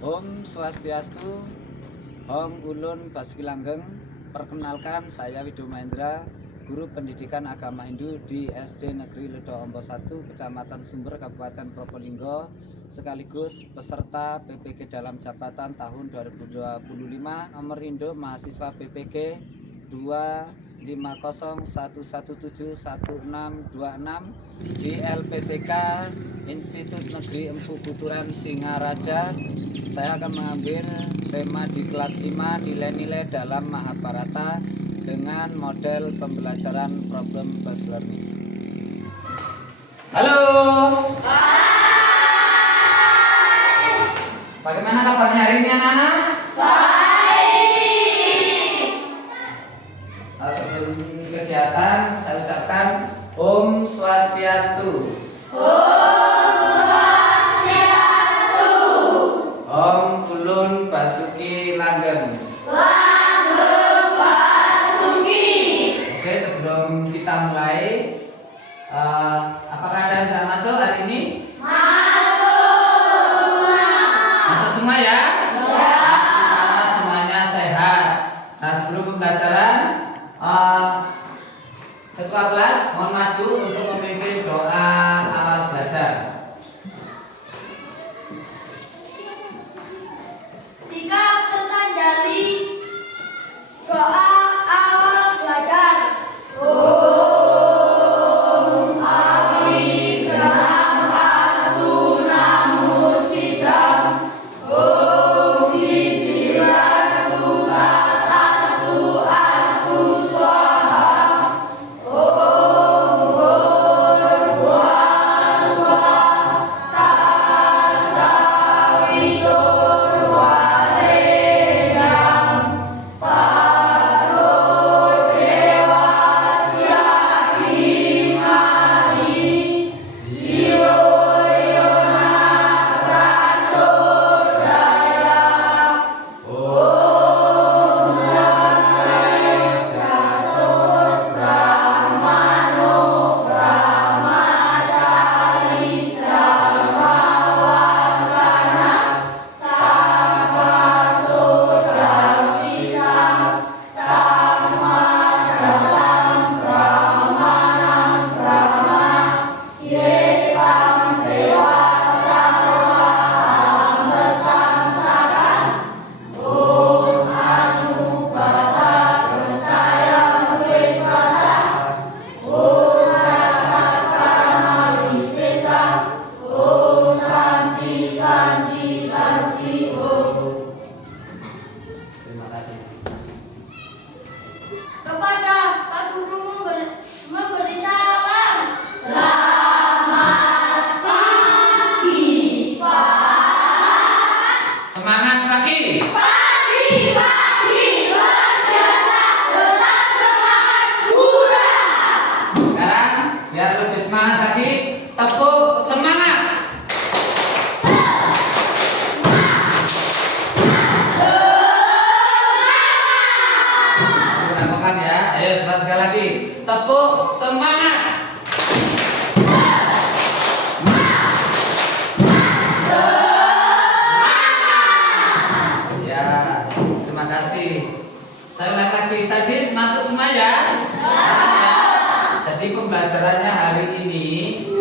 Om Swastiastu, Hong Ulun Basuki Langgeng. Perkenalkan, saya Widu Mahendra, Guru Pendidikan Agama Hindu di SD Negeri Ledo Ombo 1, Kecamatan Sumber, Kabupaten Probolinggo, sekaligus peserta PPG dalam jabatan tahun 2025, nomor induk mahasiswa PPG 25011716626 di LPTK Institut Negeri Empu Buturan Singaraja. Saya akan mengambil tema di kelas 5, nilai-nilai dalam Mahabharata dengan model pembelajaran problem based learning. Halo. Hai. Bagaimana kabarnya hari ini anak-anak? Baik. Sebelum kegiatan saya ucapkan Om Swastiastu. Om Ulun Basuki Langgeng. Oke, sebelum kita mulai, apakah ada yang tidak masuk hari ini? Masuk semua ya? Karena semuanya sehat. Nah, sebelum pembelajaran, ketua kelas mohon maju untuk memimpin doa awal belajar. Sikap serta jari doa awal belajar. Om Abigram Astu Namusidam. Om Siddhirastu Tatastu Astu Swaha. Om Bhurvaswa Tasaviturvarenyam Bhargo Devasya Dhimali Dhiyo Yona Prasodaya. Om Namo Catur Brahmano Brahmacari Dhammawasanas Tamasodasisa Tasmajatam Brahmanam Brahma Yesam Dewa Sarva Amletam Sakan. Om Anubhata Gentaya Wiswasa. Om Tasatkarma Wisesa. Om Santi Santi Santi Om. Terima kasih. Kepada Pak Guru memberi salam. Selamat pagi, Pak. Semangat pagi. Pagi luar biasa, tetap semangat Buddha. Sekarang biar lebih semangat lagi, tepuk semangat. Sudah makan ya? Ayo coba sekali lagi. Tepuk semangat. Ya, terima kasih. Saya ulang lagi, tadi masuk semua ya? Ya. Jadi pembelajarannya hari ini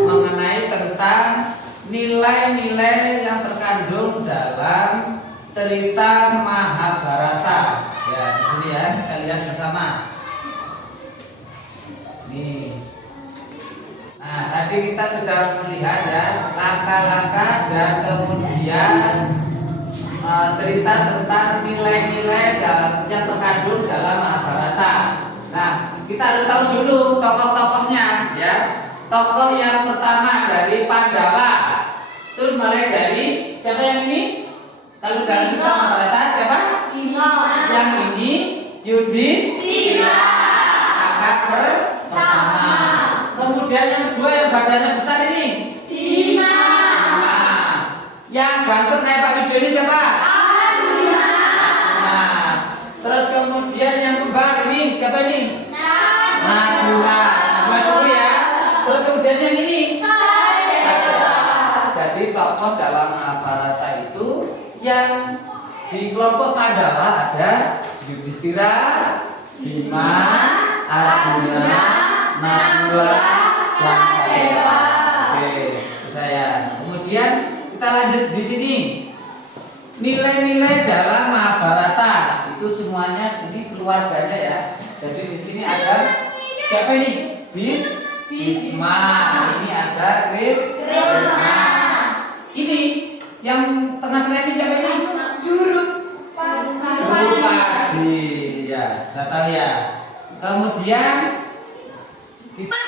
mengenai tentang nilai-nilai yang terkandung dalam cerita Mahabharata. Ya, di sini ya, kita lihat bersama. Nih. Nah, tadi kita sudah melihat ya langkah-langkah dan kemudian cerita tentang nilai-nilai yang terkandung dalam Mahabharata. Nah, kita harus tahu dulu tokoh-tokohnya ya. Tokoh yang pertama dari Pandawa. Itu mulai dari siapa yang ini? Kalau dalam cerita Mahabharata siapa? Yang ini Yudhishthira, kakak pertama. Kemudian yang kedua yang badannya besar ini Bima. Yang ganteng kayak Pak Widu ini siapa? Arjuna. Nah, terus kemudian yang kembar ini siapa ini? Nagura. Nagura dulu ya. Terus kemudian yang ini Sadera. Jadi tokoh dalam Mahabharata itu yang di kelompok Pandawa ada Yudhistira, Bima, Arjuna, Nakula, Sangsadewa. Oke, sudah ya. Kemudian kita lanjut di sini. Nilai-nilai dalam Mahabharata itu semuanya ini keluarganya ya. Jadi di sini ada siapa ini? Bhisma. Ini ada Krishna. Ini yang tengah-tengah ini siapa ini? Drupadi. Ya, sudah tahu ya. Kemudian kita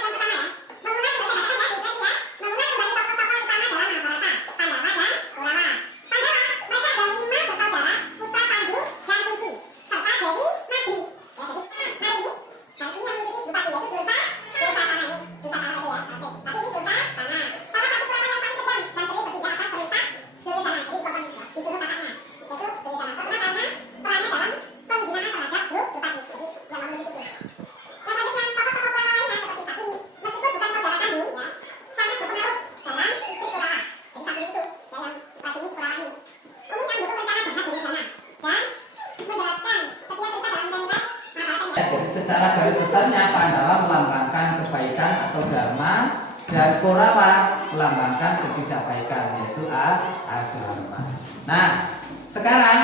jadi secara garis besarnya Pandawa melambangkan kebaikan atau dharma dan Korawa melambangkan ketidakbaikan yaitu adharma. Nah, sekarang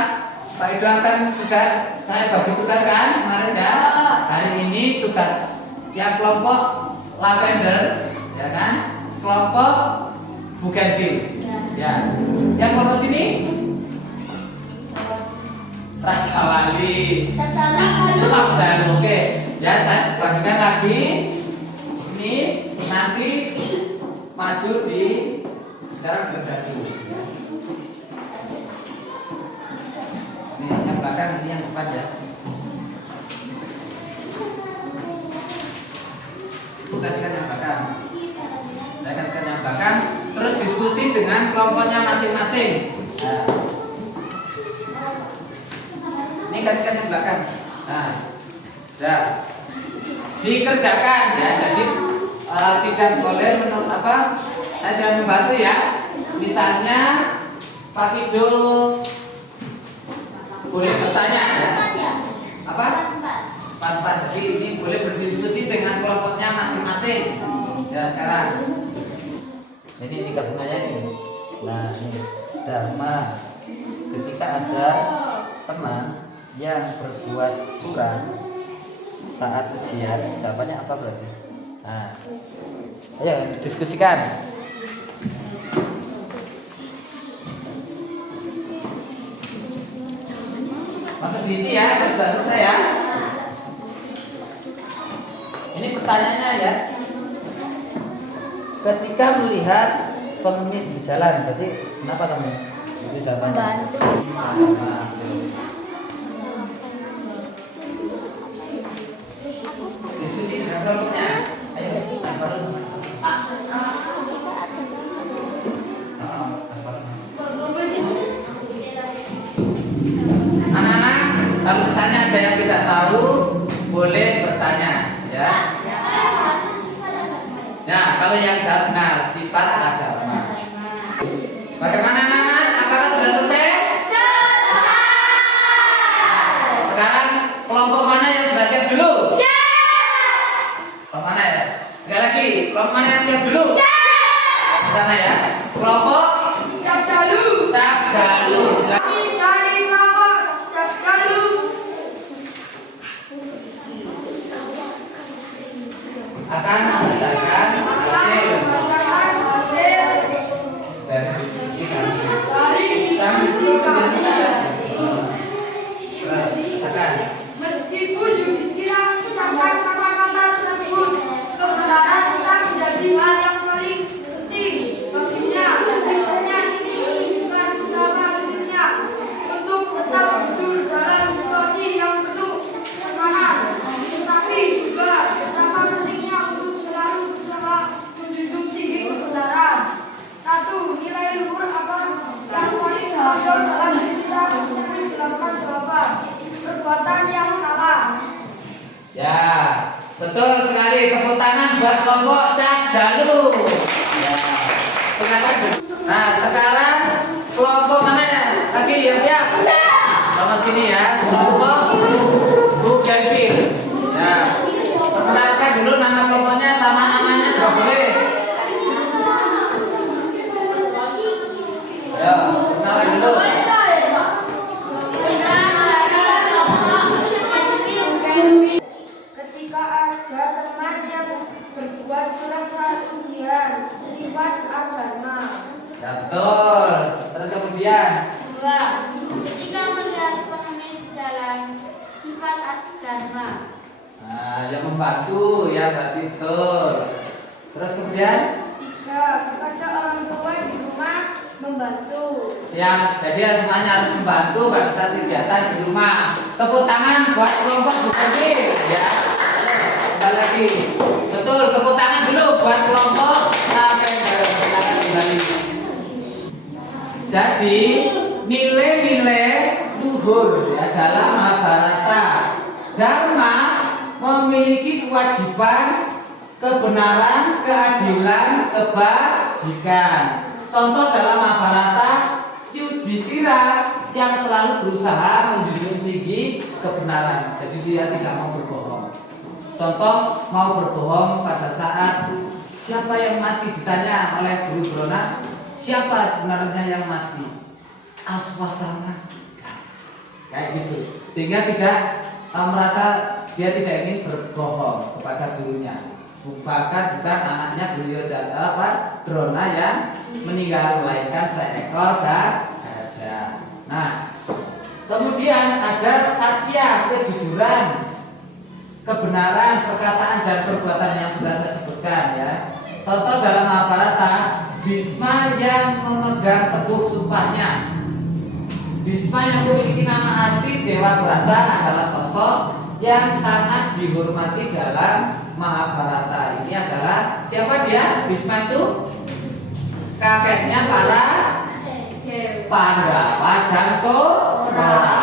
Pak Edo akan sudah saya bagi tugas kan kemarin ya. Hari ini tugas yang kelompok lavender ya kan, kelompok bougainville ya. Yang kelompok sini Raja Wali. Oke, ya saya bagikan lagi. Ini nanti maju di sekarang berbagi. Ya. Ini yang belakang, ini yang depan ya. Itu kasihkan yang belakang. Saya kasihkan yang belakang. Terus diskusi dengan kelompoknya masing-masing. Nah. Ini kasihkan yang belakang. Nah, ya dikerjakan ya. Jadi tidak boleh menurut apa? Saya tidak membantu ya. Misalnya Pak Kidul boleh bertanya ya. Apa? Empat. Jadi ini boleh berdiskusi dengan kelompoknya masing-masing. Ya sekarang. Ini kandungannya ini. Nah ini dharma. Ketika ada teman yang berbuat curang saat ujian, jawabannya apa berarti? Nah, ayo diskusikan. Masuk diisi ya, sudah selesai ya. Ini pertanyaannya ya. Ketika melihat pengemis di jalan, berarti kenapa kamu? Itu jawabannya. Diskusi dengan kelompoknya. Ayo, anak-anak, kalau misalnya ada yang tidak tahu, boleh bertanya, ya. Nah, kalau yang jawab benar, sifat adharma. Bagaimana anak-anak? Apakah sudah selesai? Sekarang kelompok mana yang sudah siap dulu? Kelompok mana ya? Sekali lagi, kelompok mana yang siap dulu? Ke sana ya. Kelompok Cap Jalu. Silakan. Dari kelompok Cap Jalu. Akan membacakan hasil dari diskusi kami. Terus katakan. Meskipun Yudhistira mengucapkan kata-kata tersebut, kebenaran tetap menjadi hal yang paling penting baginya. Berikutnya ini menunjukkan betapa sulitnya untuk tetap jujur dalam situasi yang penuh tekanan, tetapi juga betapa pentingnya untuk selalu berusaha menjunjung tinggi kebenaran. 1. Nilai luhur apa yang paling menonjol dalam diri kita untuk menjelaskan jawaban perbuatan yang salah. Ya, betul sekali. Tepuk tangan buat kelompok Cap Jalu. Ya, silakan. Nah, sekarang kelompok mana ya? Lagi sama sini ya. Kelompok Bougainville. Ya. Perkenalkan dulu nama kelompoknya sama namanya juga boleh. Ya, perkenalkan dulu. Ketika ada teman yang berbuat curang saat ujian, sifat adharma. Ya betul. Terus kemudian 2. Ketika melihat pengemis di jalan, sifat dharma. nah, yang membantu ya berarti betul. Terus kemudian 3. Kepada orang tua di rumah membantu. siap. Jadi ya, semuanya harus membantu pada saat kegiatan di rumah. Tepuk tangan buat kelompok Bougainville ya. Kembali lagi. Betul, tepuk tangan dulu buat kelompok Lavender. Silakan kembali. Jadi nilai-nilai luhur ya dalam Mahabharata. Dharma memiliki kewajiban, kebenaran, keadilan, kebajikan. Contoh dalam Mahabharata, Yudhistira yang selalu berusaha menjunjung tinggi kebenaran. Jadi dia tidak mau berbohong. Contoh mau berbohong pada saat siapa yang mati ditanya oleh Guru Drona, siapa sebenarnya yang mati? Aswatthama. Kayak gitu. Sehingga tidak merasa dia tidak ingin berbohong kepada gurunya. Bahkan bukan anaknya Duryodhana Drona yang meninggal, melainkan seekor gajah. Nah, kemudian ada satya, kejujuran, kebenaran, perkataan dan perbuatan yang sudah saya sebutkan ya. Contoh dalam Mahabharata, Bhisma yang memegang teguh sumpahnya. Bhisma yang memiliki nama asli Dewa Brata adalah sosok yang sangat dihormati dalam Mahabharata. Ini adalah siapa dia? Bhisma itu kakeknya para Pandhawa dan Kaurawa.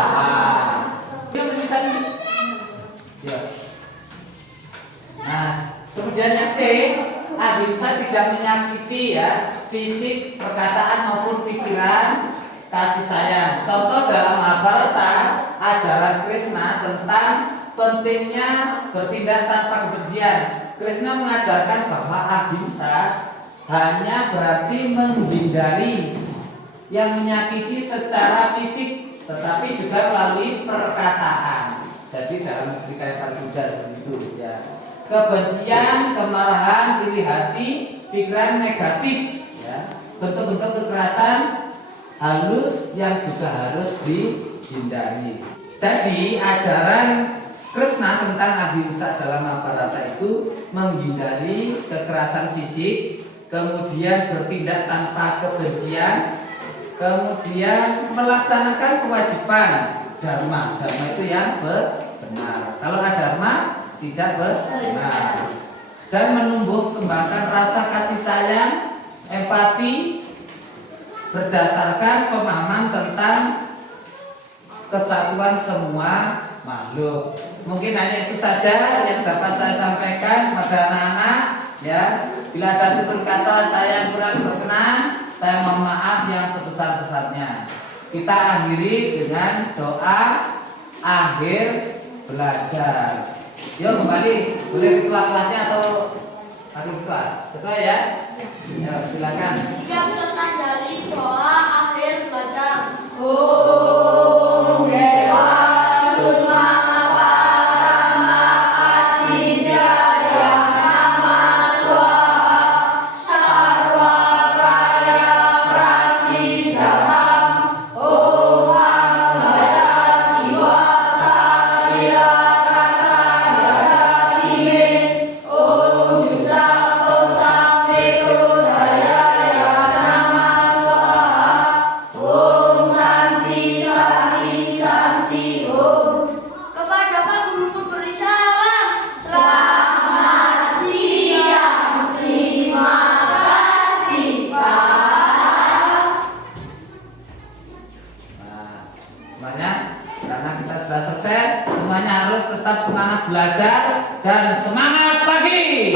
Ya. Nah, kemudian yang C, ahimsa tidak menyakiti ya fisik, perkataan maupun pikiran, kasih sayang. Contoh dalam Mahabharata, ajaran Krishna tentang pentingnya bertindak tanpa kebencian. Krishna mengajarkan bahwa ahimsa hanya berarti menghindari yang menyakiti secara fisik, tetapi juga melalui perkataan. Jadi dalam Trikaya Parisuddha begitu ya. Kebencian, kemarahan, iri hati, pikiran negatif ya. Bentuk-bentuk kekerasan halus yang juga harus dihindari. Jadi ajaran Krishna tentang ahimsa dalam Mahabharata itu menghindari kekerasan fisik, kemudian bertindak tanpa kebencian, kemudian melaksanakan kewajiban dharma. Dharma itu yang benar. Kalau adharma tidak benar. Dan menumbuh kembangkan rasa kasih sayang, empati berdasarkan pemahaman tentang kesatuan semua makhluk. Mungkin hanya itu saja yang dapat saya sampaikan kepada anak-anak ya. Bila ada tutur kata saya yang kurang berkenan, saya mohon maaf yang sebesar-besarnya. Kita akhiri dengan doa akhir belajar. Yuk kembali, boleh ketua kelasnya atau wakil ketua? Ketua ya? Ya silakan. Jika peserta dari doa akhir belajar. Om Dewa Sukma Parama Adidaya Nama Swaha Sarwa Karya Prasidaham Om Hamdaya Jiwa Sarila Rasa Dada Sime Om Jusa Kosa Meko Jaya Ya Nama Swaha Om Santi Santi Santi Om. Kepada Pak Guru memberi salam. Selamat siang, terima kasih Pak. Nah, semuanya karena kita sudah selesai, semuanya harus tetap semangat belajar dan semangat pagi.